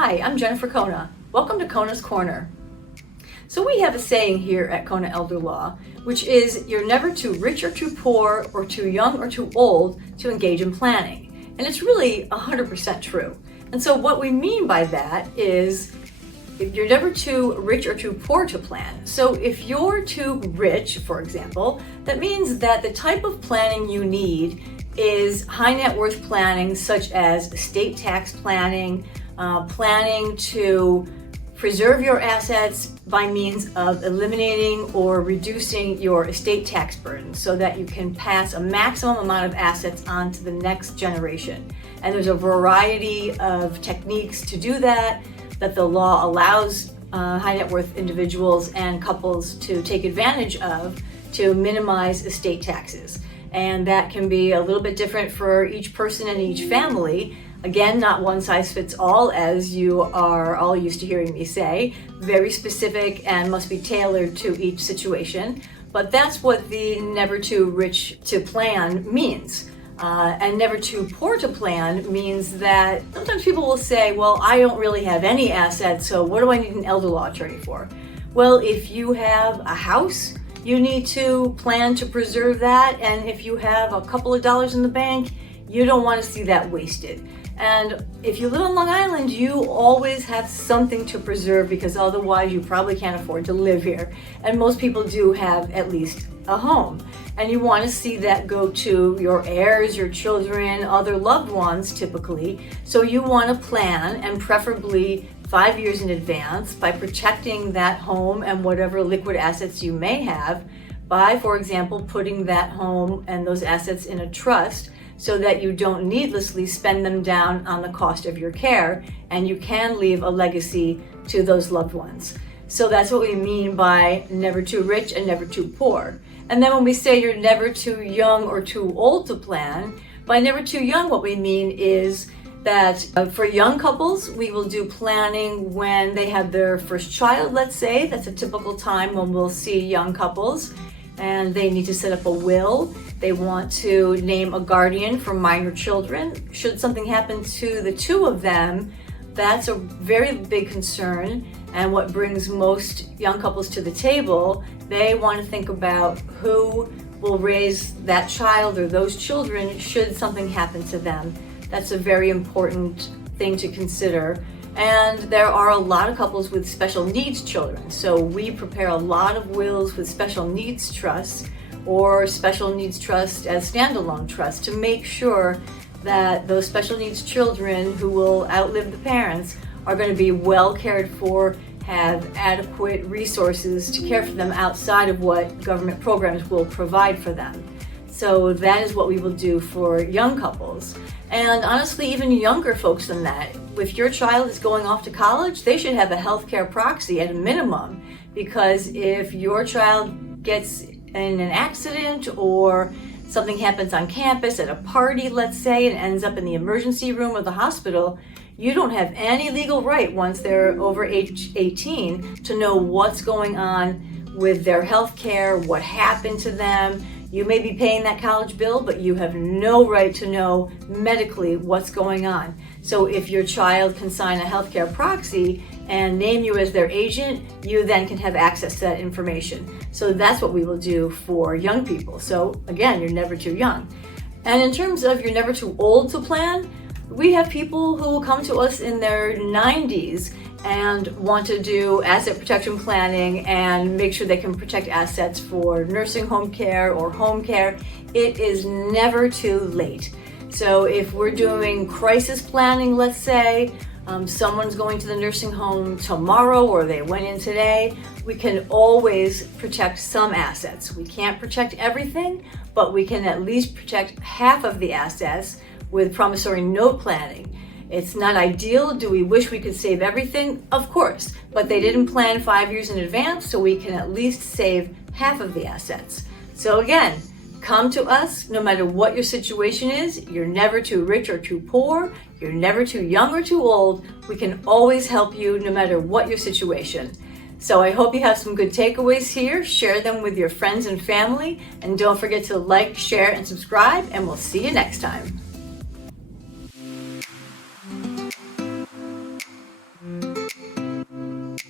Hi, I'm Jennifer Cona. Welcome to Cona's Corner. So we have a saying here at Cona Elder Law, which is you're never too rich or too poor or too young or too old to engage in planning. And it's really 100% true. And so what we mean by that is you're never too rich or too poor to plan. So if you're too rich, for example, that means that the type of planning you need is high net worth planning, such as estate tax planning, planning to preserve your assets by means of eliminating or reducing your estate tax burden so that you can pass a maximum amount of assets on to the next generation. And there's a variety of techniques to do that the law allows high net worth individuals and couples to take advantage of to minimize estate taxes. And that can be a little bit different for each person and each family. Again, not one size fits all, as you are all used to hearing me say. Very specific and must be tailored to each situation. But that's what the never too rich to plan means. And never too poor to plan means that sometimes people will say, well, I don't really have any assets, so what do I need an elder law attorney for? Well, if you have a house, you need to plan to preserve that. And if you have a couple of dollars in the bank, you don't want to see that wasted. And if you live on Long Island, you always have something to preserve because otherwise you probably can't afford to live here. And most people do have at least a home. And you want to see that go to your heirs, your children, other loved ones typically. So you want to plan, and preferably 5 years in advance, by protecting that home and whatever liquid assets you may have by, for example, putting that home and those assets in a trust so that you don't needlessly spend them down on the cost of your care, and you can leave a legacy to those loved ones. So that's what we mean by never too rich and never too poor. And then when we say you're never too young or too old to plan, by never too young, what we mean is that for young couples, we will do planning when they have their first child, let's say. That's a typical time when we'll see young couples, and they need to set up a will. They want to name a guardian for minor children. Should something happen to the two of them, that's a very big concern. And what brings most young couples to the table, they want to think about who will raise that child or those children should something happen to them. That's a very important thing to consider. And there are a lot of couples with special needs children. So we prepare a lot of wills with special needs trusts or special needs trust as standalone trusts to make sure that those special needs children who will outlive the parents are going to be well cared for, have adequate resources to care for them outside of what government programs will provide for them. So that is what we will do for young couples. And honestly, even younger folks than that. If your child is going off to college, they should have a healthcare proxy at a minimum, because if your child gets in an accident or something happens on campus at a party, let's say, and ends up in the emergency room of the hospital, you don't have any legal right once they're over age 18 to know what's going on with their health care, what happened to them. You may be paying that college bill, but you have no right to know medically what's going on. So if your child can sign a healthcare proxy and name you as their agent, you then can have access to that information. So that's what we will do for young people. So again, you're never too young. And in terms of you're never too old to plan, we have people who will come to us in their 90s and want to do asset protection planning and make sure they can protect assets for nursing home care or home care. It is never too late. So if we're doing crisis planning, let's say, someone's going to the nursing home tomorrow or they went in today, we can always protect some assets. We can't protect everything, but we can at least protect half of the assets with promissory note planning. It's not ideal. Do we wish we could save everything? Of course, but they didn't plan 5 years in advance, so we can at least save half of the assets. So again, come to us no matter what your situation is. You're never too rich or too poor. You're never too young or too old. We can always help you no matter what your situation. So I hope you have some good takeaways here. Share them with your friends and family. And don't forget to like, share, and subscribe, and we'll see you next time.